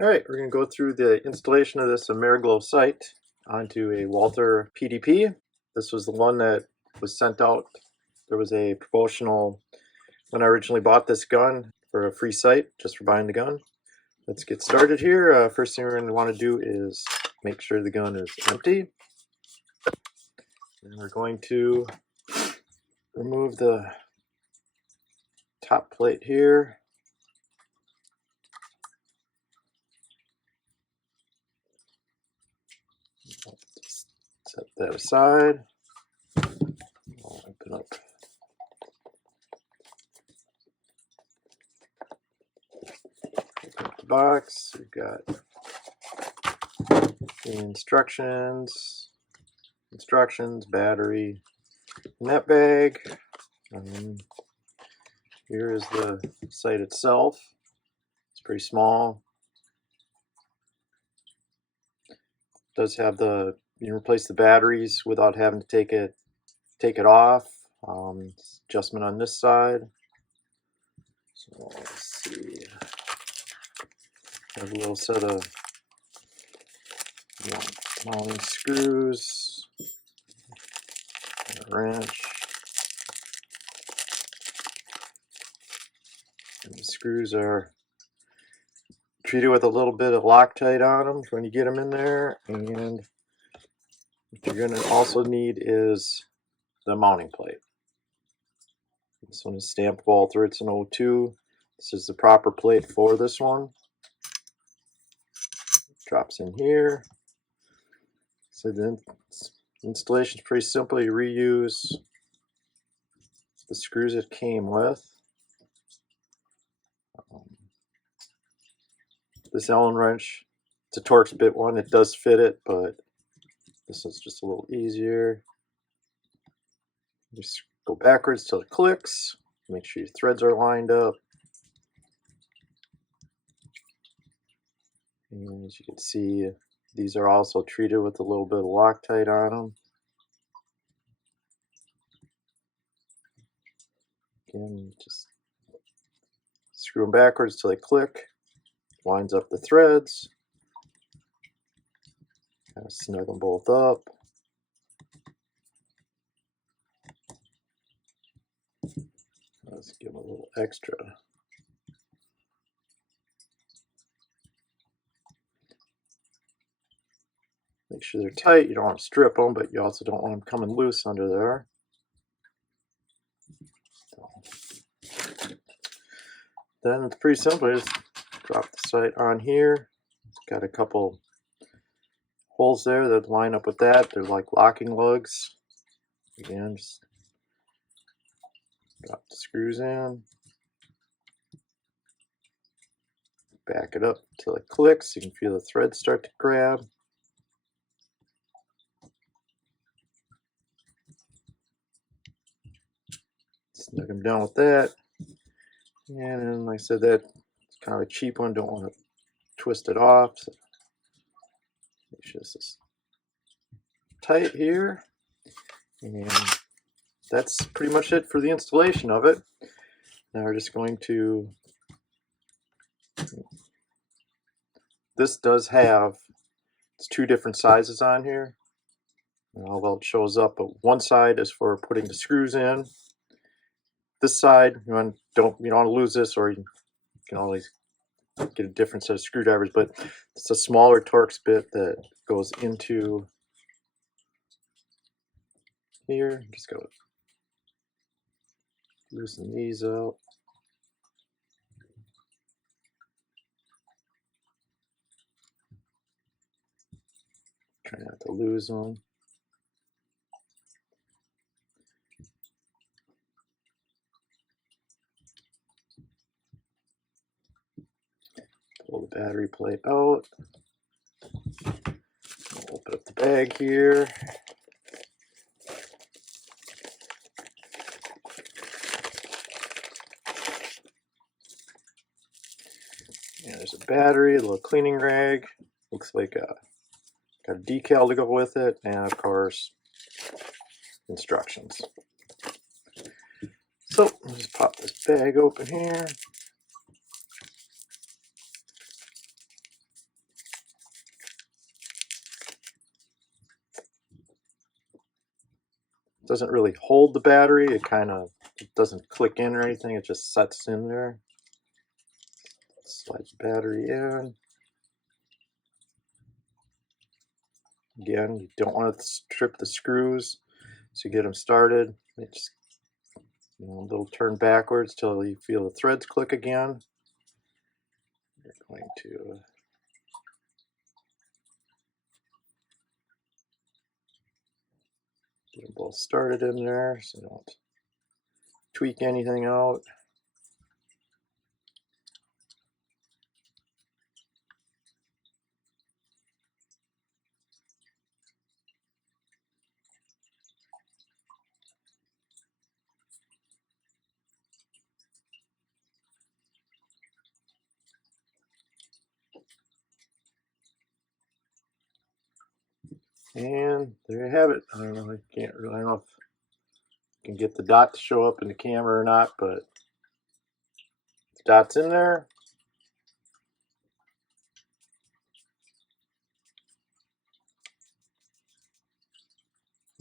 Alright, we're going to go through the installation of this Amariglo sight onto a Walther PDP. This was the one that was sent out. There was a promotional when I originally bought this gun for a free sight just for buying the gun. Let's get started here. First thing we're going to want to do is make sure the gun is empty. And we're going to remove the top plate here. Just set that aside. I'll open up the box. We've got the instructions, battery, net bag. Here is the sight itself. It's pretty small. It does have the, you can replace the batteries without having to take it off. Adjustment on this side. So let's see. Have a little set of mounting screws, and a wrench. And the screws are treated with a little bit of Loctite on them when you get them in there. And what you're going to also need is the mounting plate. This one is stamped Walther. It's an 02. This is the proper plate for this one. Drops in here. So the installation is pretty simple. You reuse the screws it came with. This Allen wrench, it's a Torx bit one. It does fit it, but this is just a little easier. Just go backwards till it clicks. Make sure your threads are lined up. And as you can see, these are also treated with a little bit of Loctite on them. Again, just screw them backwards till they click. Lines up the threads. Kind of snug them both up. Let's give them a little extra. Make sure they're tight. You don't want to strip them, but you also don't want them coming loose under there. Then it's pretty simple. Just drop the sight on here. It's got a couple holes there that line up with that. They're like locking lugs. Again, just drop the screws in. Back it up until it clicks. You can feel the threads start to grab. Snug them down with that. And then, like I said, that's kind of a cheap one. Don't want to twist it off. So make sure this is tight here. And that's pretty much it for the installation of it. Now we're just going to, this does have, it's two different sizes on here. Although it shows up, but one side is for putting the screws in. This side, you don't want to lose this, or you can always get a different set of screwdrivers, but it's a smaller Torx bit that goes into here. Just go loosen these out. Try not to lose them. Pull the battery plate out. I'll open up the bag here. And there's a battery, a little cleaning rag. Looks like got a decal to go with it, and of course instructions. So I'll just pop this bag open here. doesn't really hold the battery. It kind of doesn't click in or anything. It just sets in there. Slide the battery in. Again, you don't want to strip the screws, so you get them started. Just a little turn backwards till you feel the threads click again. You're going to get them both started in there so you don't tweak anything out. And there you have it. I don't know, I don't know if I can get the dot to show up in the camera or not, but the dot's in there.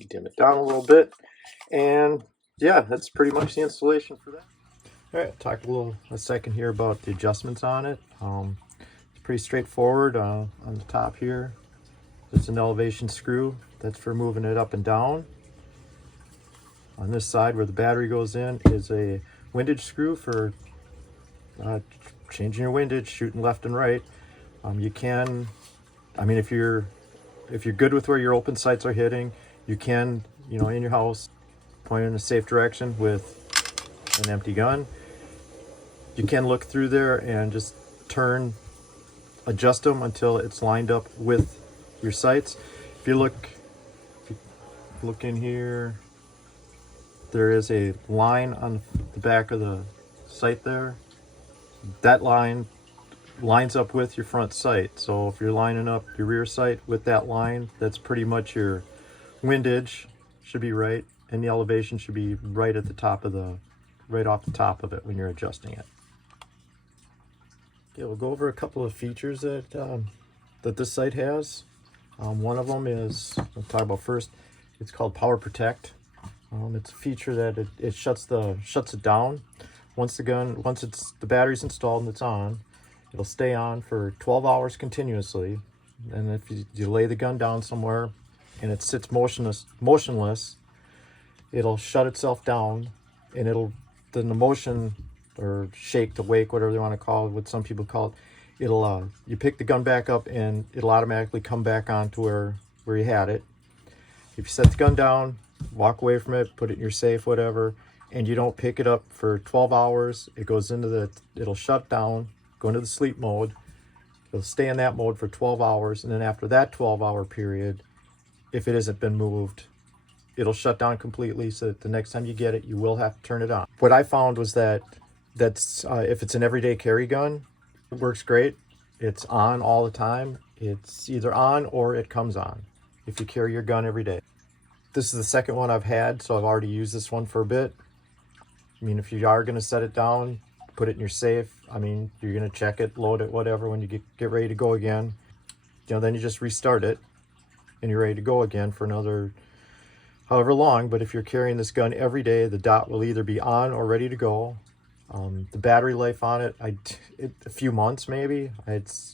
Dim it down a little bit, and yeah, that's pretty much the installation for that. All right, talk a second here about the adjustments on it. It's pretty straightforward. On the top here, there's an elevation screw. That's for moving it up and down. On this side where the battery goes in is a windage screw for changing your windage, shooting left and right. You can, I mean, if you're good with where your open sights are hitting, you can, in your house, point in a safe direction with an empty gun. You can look through there and just adjust them until it's lined up with your sights. If you look in here, there is a line on the back of the sight there. That line lines up with your front sight. So if you're lining up your rear sight with that line, that's pretty much your windage should be right, and the elevation should be right at the top of right off the top of it when you're adjusting it. Okay, we'll go over a couple of features that this sight has. One of them is, we'll talk about first, it's called Power Protect. It's a feature that it shuts it down. Once the battery's installed and it's on, it'll stay on for 12 hours continuously. And if you lay the gun down somewhere and it sits motionless, it'll shut itself down, and then the motion or shake to wake, whatever they want to call it, what some people call it, it'll you pick the gun back up and it'll automatically come back on to where you had it. If you set the gun down, walk away from it, put it in your safe, whatever, and you don't pick it up for 12 hours, it'll shut down, go into the sleep mode. It'll stay in that mode for 12 hours, and then after that 12-hour period, if it hasn't been moved, it'll shut down completely, so that the next time you get it, you will have to turn it on. What I found was that's if it's an everyday carry gun, it works great. It's on all the time. It's either on or it comes on if you carry your gun every day. This is the second one I've had, so I've already used this one for a bit. I mean, if you are going to set it down, put it in your safe. I mean, you're going to check it, load it, whatever, when you get ready to go again. Then you just restart it, and you're ready to go again for another however long. But if you're carrying this gun every day, the dot will either be on or ready to go. The battery life on it, a few months maybe.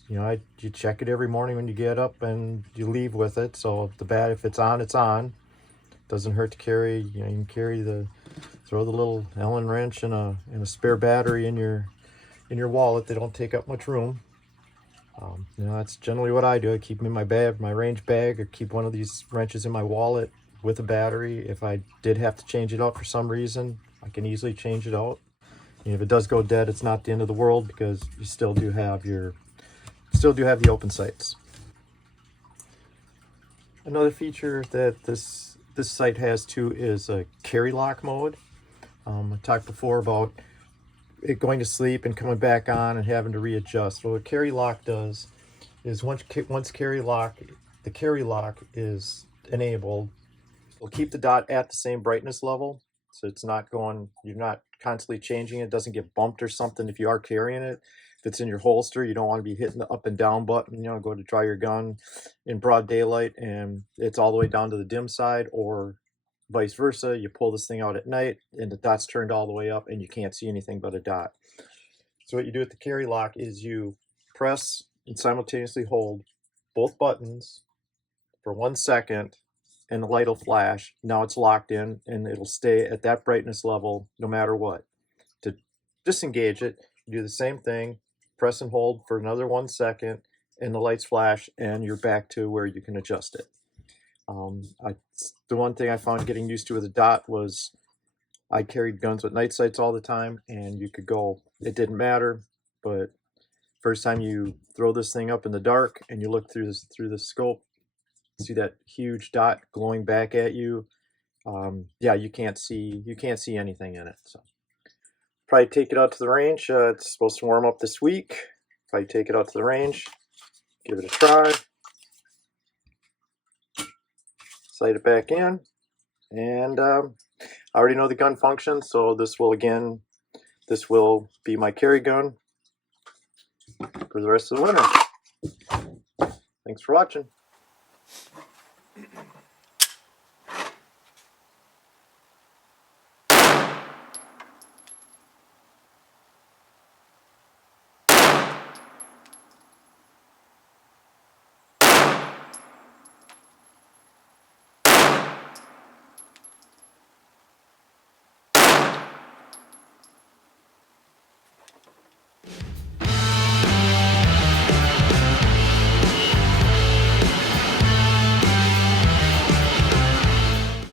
You check it every morning when you get up and you leave with it. So if it's on, it's on. Doesn't hurt to carry. You can throw the little Allen wrench and a spare battery in your wallet. They don't take up much room. That's generally what I do. I keep them in my bag, my range bag, or keep one of these wrenches in my wallet with a battery. If I did have to change it out for some reason, I can easily change it out. If it does go dead, it's not the end of the world, because you still do have the open sights. Another feature that this sight has too is a carry lock mode. I talked before about it going to sleep and coming back on and having to readjust. So what carry lock does is once the carry lock is enabled, it'll keep the dot at the same brightness level. So you're not constantly changing it. It doesn't get bumped or something if you are carrying it. If it's in your holster, you don't want to be hitting the up and down button, go to dry your gun in broad daylight and it's all the way down to the dim side, or vice versa. You pull this thing out at night and the dot's turned all the way up and you can't see anything but a dot. So what you do with the carry lock is you press and simultaneously hold both buttons for 1 second and the light will flash. Now it's locked in and it'll stay at that brightness level no matter what. To disengage it, you do the same thing, press and hold for another 1 second and the lights flash and you're back to where you can adjust it. The one thing I found getting used to with a dot was I carried guns with night sights all the time and you could go, it didn't matter, but first time you throw this thing up in the dark and you look through the scope, see that huge dot glowing back at you. Yeah, you can't see anything in it. So probably take it out to the range. It's supposed to warm up this week. Probably take it out to the range, give it a try, sight it back in, and I already know the gun function, so this will be my carry gun for the rest of the winter. Thanks for watching.